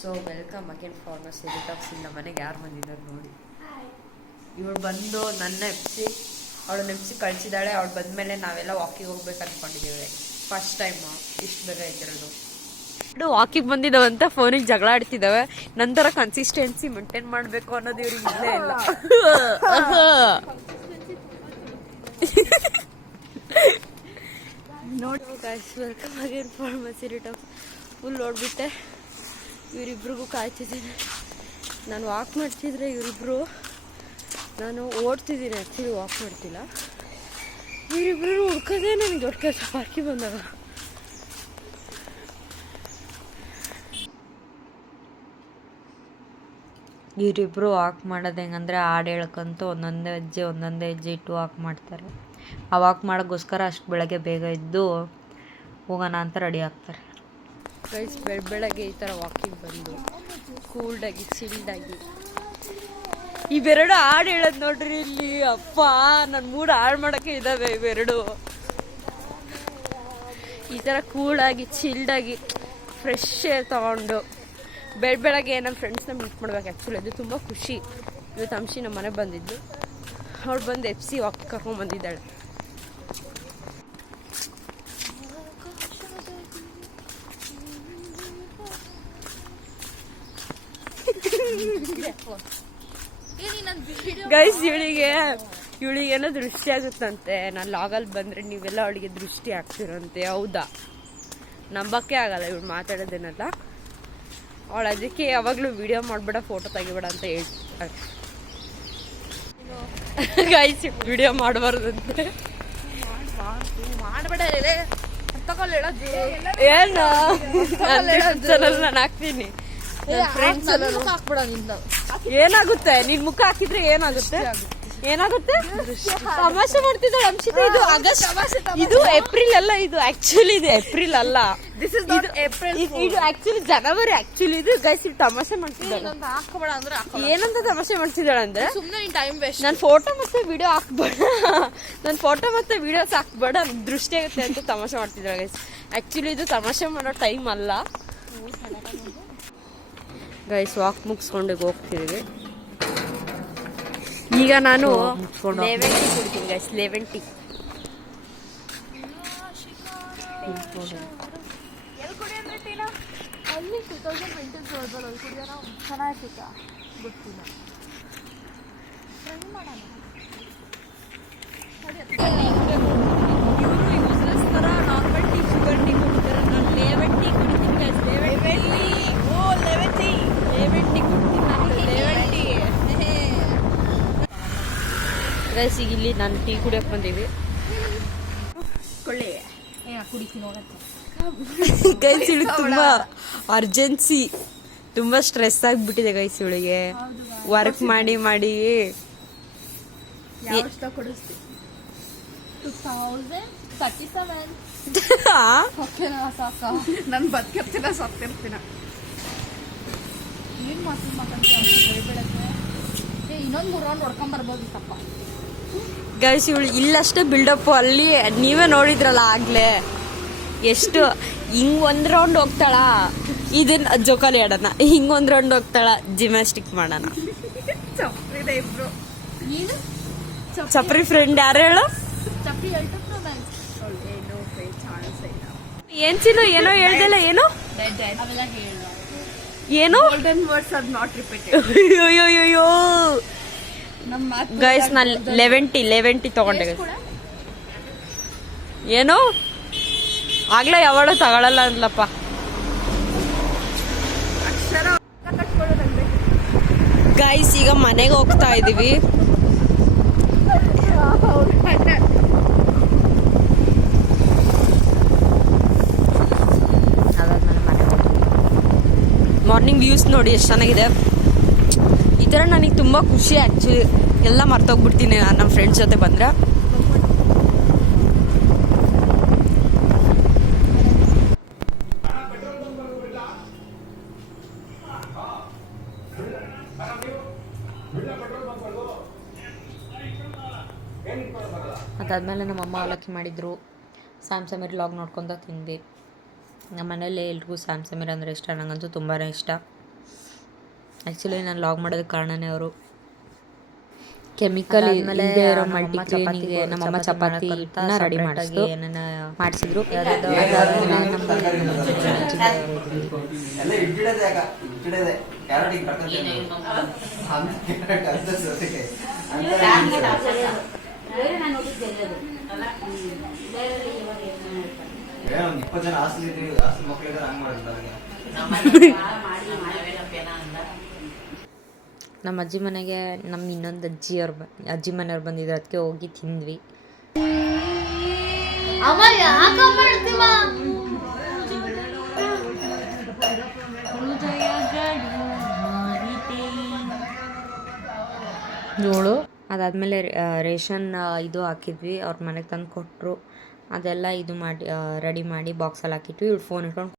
So welcome again pharmacy detox. ನಮ್ಮ ಮನೆಗೆ ಯಾರು ಬಂದಿದ್ದಾರೆ ನೋಡಿ. ಇವಳು ಬಂದು ನನ್ನ ನೆಪ್ಸಿ ಅವಳು ನೆಪ್ಸಿ ಕಳಿಸಿದ್ದಾಳೆ. ಅವಳು ಬಂದಮೇಲೆ ನಾವೆಲ್ಲ ವಾಕಿಂಗ್ ಹೋಗ್ಬೇಕು ಅಂದ್ಕೊಂಡಿದ್ದೀವಿ. ಫಸ್ಟ್ ಟೈಮ್ ಇಷ್ಟು ಬೇಗ ಇದ್ದಿರೋದು. ವಾಕಿಂಗ್ ಬಂದಿದ್ದಾವೆ ಅಂತ ಫೋನಿಗೆ ಜಗಳ ಆಡ್ತಿದ್ದಾವೆ. ನಂತರ ಕನ್ಸಿಸ್ಟೆನ್ಸಿ ಮೇಂಟೈನ್ ಮಾಡಬೇಕು ಅನ್ನೋದು ಇವ್ರಿಗೆ ಇಲ್ಲೇ ಇಲ್ಲ. ನೋಡಿ guys, welcome again pharmacy detox. Full ನೋಡ್ಬಿಟ್ಟೆ ಇವರಿಬ್ರಿಗೂ ಕಾಯ್ತಿದ್ದೀನಿ. ನಾನು ವಾಕ್ ಮಾಡ್ತಿದ್ರೆ ಇವರಿಬ್ರು, ನಾನು ಓಡ್ತಿದ್ದೀನಿ ಆ್ಯಕ್ಚುಲಿ ವಾಕ್ ಮಾಡ್ತಿಲ್ಲ. ಇವರಿಬ್ರು ಹುಡ್ಕೋದೇ ನನಗೆ ದೊಡ್ಡ ಕೆಲಸ ಪಾರ್ಕಿಗೆ ಬಂದಾಗ. ಇವರಿಬ್ರು ವಾಕ್ ಮಾಡೋದು ಹೆಂಗಂದರೆ ಹಾಡು ಹೇಳ್ಕೊಂತು ಒಂದೊಂದೇ ಹೆಜ್ಜೆ ಇಟ್ಟು ವಾಕ್ ಮಾಡ್ತಾರೆ. ಆ ವಾಕ್ ಮಾಡೋಕ್ಕೋಸ್ಕರ ಅಷ್ಟು ಬೆಳಗ್ಗೆ ಬೇಗ ಇದ್ದು ಹೋಗೋಣ ಅಂತ ರೆಡಿ ಆಗ್ತಾರೆ. ಗೈಸ್, ಬೆಳಗ್ಗೆ ಈ ಥರ ವಾಕಿಂಗ್ ಬಂದು ಕೂಲ್ಡಾಗಿ ಚಿಲ್ಡಾಗಿ ಇವೆರಡು ಹಾಡು ಹೇಳೋದು ನೋಡ್ರಿ ಇಲ್ಲಿ. ಅಪ್ಪ, ನನ್ನ ಮೂಡ್ ಹಾಳು ಮಾಡೋಕ್ಕೆ ಇದ್ದಾವೆ ಇವೆರಡು. ಈ ಥರ ಕೂಲಾಗಿ ಚಿಲ್ಡಾಗಿ ಫ್ರೆಶ್ ಏರ್ ತೊಗೊಂಡು ಬೆಳಗ್ಗೆ ನಮ್ಮ ಫ್ರೆಂಡ್ಸ್ನ ಮೀಟ್ ಮಾಡ್ಬೇಕು. ಆ್ಯಕ್ಚುಲಿ ಅದು ತುಂಬ ಖುಷಿ. ಇವತ್ತು ಅಂಶಿ ನಮ್ಮ ಮನೆಗೆ ಬಂದಿದ್ದು. ಅವಳು ಬಂದು FC ವಾಕಿಂಗ್ ಕರ್ಕೊಂಡು ಬಂದಿದ್ದಾಳೆ. ಗೈಸ್, ಇವಳಿಗೇನೋ ದೃಷ್ಟಿ ಆಗುತ್ತಂತೆ. ನಾನು ಲಾಗಲ್ಲಿ ಬಂದರೆ ನೀವೆಲ್ಲ ಅವಳಿಗೆ ದೃಷ್ಟಿ ಆಗ್ತಿರಂತೆ. ಹೌದಾ? ನಂಬಕ್ಕೆ ಆಗಲ್ಲ ಇವಳು ಮಾತಾಡೋದೇನಲ್ಲ. ಅವಳು ಅದಕ್ಕೆ ಯಾವಾಗಲೂ ವಿಡಿಯೋ ಮಾಡಬೇಡ, ಫೋಟೋ ತೆಗಿಬೇಡ ಅಂತ ಹೇಳ್ತಾರೆ. ಗೈಸ್, ವಿಡಿಯೋ ಮಾಡಬಾರ್ದಂತೆ. ಏನು ನಾನು ಹಾಕ್ತೀನಿ. ಏನಾಗುತ್ತೆ? ನಿನ್ ಮುಖ ಹಾಕಿದ್ರೆ ಏನಾಗುತ್ತೆ? ತಮಾಷೆ ಮಾಡ್ತಿದ್ದಾಳೆ ಅಂಶಿತಾ. ಇದು ಆಗಸ್ಟ್, ಇದು ಏಪ್ರಿಲ್ ಅಲ್ಲ. ಇದು ಆಕ್ಚುಲಿ ಇದು ಏಪ್ರಿಲ್ ಅಲ್ಲ, ಇದು ಆಕ್ಚುಲಿ ಜನವರಿ. ಆಕ್ಚುಲಿ ಇದು ಗೈಸ್, ಇದು ತಮಾಷೆ ಮಾಡ್ತಿದ್ದಾಳೆ. ಏನಂತ ತಮಾಷೆ ಮಾಡ್ತಿದ್ದಾಳೆ ಅಂದ್ರೆ, ನನ್ ಫೋಟೋ ಮತ್ತೆ ವಿಡಿಯೋ ಹಾಕ್ಬೇಡ, ನನ್ ಫೋಟೋ ಮತ್ತೆ ವಿಡಿಯೋಸ್ ಹಾಕ್ಬೇಡ, ದೃಷ್ಟಿ ಆಗುತ್ತೆ ಅಂತ ತಮಾಷೆ ಮಾಡ್ತಿದ್ದಾಳೆ ಗೈಸ್. ಆಕ್ಚುಲಿ ಇದು ತಮಾಷೆ ಮಾಡೋ ಟೈಮ್ ಅಲ್ಲ ಗೈಸ್. ವಾಕ್ ಮುಗಿಸ್ಕೊಂಡು ಹೋಗ್ತಿದ್ದೀವಿ. ಈಗ ನಾನು ಲೆಮನ್ ಟೀ ಕುಡಿತೀನಿ guys. Lemon tea normal tea, sugar tea ಕುಡಿತಾರೆ. ನಾನು ಲೆಮನ್ ಟೀ ಕುಡಿತೀನಿ ಗೈಸ್. ಲೆಮನ್ ಟೀ ಕುಡಿತೀನಿ ನಾನು. ಲೆಮನ್ ಟೀ ಗೈಸ್, ಈಗ ಇಲ್ಲಿ ನಾನು ಟೀ ಕುಡಿಯಕ್ಕೆ ಬಂದೀವಿ. ಗೈಸ್, ಇವಳಿಗೆ ತುಂಬಾ ಅರ್ಜೆನ್ಸಿ, ತುಂಬಾ ಸ್ಟ್ರೆಸ್ ಆಗಿಬಿಟ್ಟಿದೆ ಗೈಸ್ ಇವಳಿಗೆ. ವರ್ಕ್ ಮಾಡಿ ನಾನು ಬದುಕಿರ್ತೀನ ಸತ್ತಿರ್ತೀನ. ಇನ್ನೊಂದು 3 ರೌಂಡ್ ಹೊಡ್ಕೊಂಡ್ ಬರ್ಬೋದು ತಪ್ಪ. ಗೈಸ್, ಇವಳು ಇಲ್ಲಷ್ಟೇ ಬಿಲ್ಡಪ್. ಅಲ್ಲಿ ನೀವೇ ನೋಡಿದ್ರಲ್ಲ ಆಗ್ಲೇ, ಎಷ್ಟು ಹಿಂಗ್ 1 ರೌಂಡ್ ಹೋಗ್ತಾಳ. ಇದನ್ನ ಜೋಕಾಲಿ ಆಡೋಣ, ಹಿಂಗ್ 1 ರೌಂಡ್ ಹೋಗ್ತಾಳ. ಜಿಮ್ನಾಸ್ಟಿಕ್ ಮಾಡೋಣ. ಚಪ್ರಿ ಫ್ರೆಂಡ್ ಯಾರು ಹೇಳು? ಏನ್ ಚಿನ್ನು, ಏನೋ ಹೇಳ್ದಲ್ಲ? ಏನು ಅಯ್ಯೋ ಗೈಸ್, ನಾನು ಲೆಮನ್ ಟೀ ತಗೊಂಡೆ ಗೈಸ್. ಏನು ಆಗ್ಲೇ ಯಾವಾಗಲೂ ತಗೊಳಲ್ಲ ಅಂದ್ಲಪ್ಪ. ಗೈಸ್, ಈಗ ಮನೆಗೆ ಹೋಗ್ತಾ ಇದೀವಿ. ಮಾರ್ನಿಂಗ್ ವ್ಯೂಸ್ ನೋಡಿ ಎಷ್ಟು ಚೆನ್ನಾಗಿದೆ. ಈ ಥರ ನನಗೆ ತುಂಬ ಖುಷಿ. ಆ್ಯಕ್ಚುಲಿ ಎಲ್ಲ ಮರ್ತೋಗ್ಬಿಡ್ತೀನಿ ನಮ್ಮ ಫ್ರೆಂಡ್ಸ್ ಜೊತೆ ಬಂದರೆ. ಅದಾದಮೇಲೆ ನಮ್ಮಮ್ಮ ಅವಲಕ್ಕಿ ಮಾಡಿದರು. ಸ್ಯಾಮ್ ಸಮೀರ್ ವ್ಲಾಗ್ ನೋಡ್ಕೊತ ತಿಂದ್ವಿ. ನಮ್ಮ ಮನೇಲಿ ಎಲ್ರಿಗೂ ಸ್ಯಾಮ್ ಸಮೀರ್ ಅಂದರೆ ಇಷ್ಟ, ನನಗಂತೂ ತುಂಬಾ ಇಷ್ಟ. ಆ್ಯಕ್ಚುಲಿ ನಾನು ಲಾಗ್ ಮಾಡೋದಕ್ಕೆ ಕಾರಣನೇ ಅವರು. ಕೆಮಿಕಲ್ ಇಲ್ಲದೆ ಇರೋ ಮಲ್ಟಿಗ್ರೇನಿಗೆ ನಮ್ಮಮ್ಮ ಚಪಾತಿ ಹಿಟ್ಟನ್ನ ರೆಡಿ ಮಾಡಿಸಿದ್ರು. ನಮ್ಮ ಅಜ್ಜಿ ಮನೆಗೆ ನಮ್ಮ ಇನ್ನೊಂದು ಅಜ್ಜಿ ಮನೆಯವ್ರು ಬಂದಿದ್ರು, ಅದಕ್ಕೆ ಹೋಗಿ ತಿಂದ್ವಿ. ಜೋಳು ಅದಾದಮೇಲೆ ರೇಷನ್ ಇದು ಹಾಕಿದ್ವಿ, ಅವ್ರ ಮನೆಗೆ ತಂದು ಕೊಟ್ಟರು. ಅದೆಲ್ಲ ಇದು ಮಾಡಿ ರೆಡಿ ಮಾಡಿ ಬಾಕ್ಸಲ್ಲಿ ಹಾಕಿಟ್ವಿ. ಇವ್ರು ಫೋನ್ ಇಟ್ಕೊಂಡು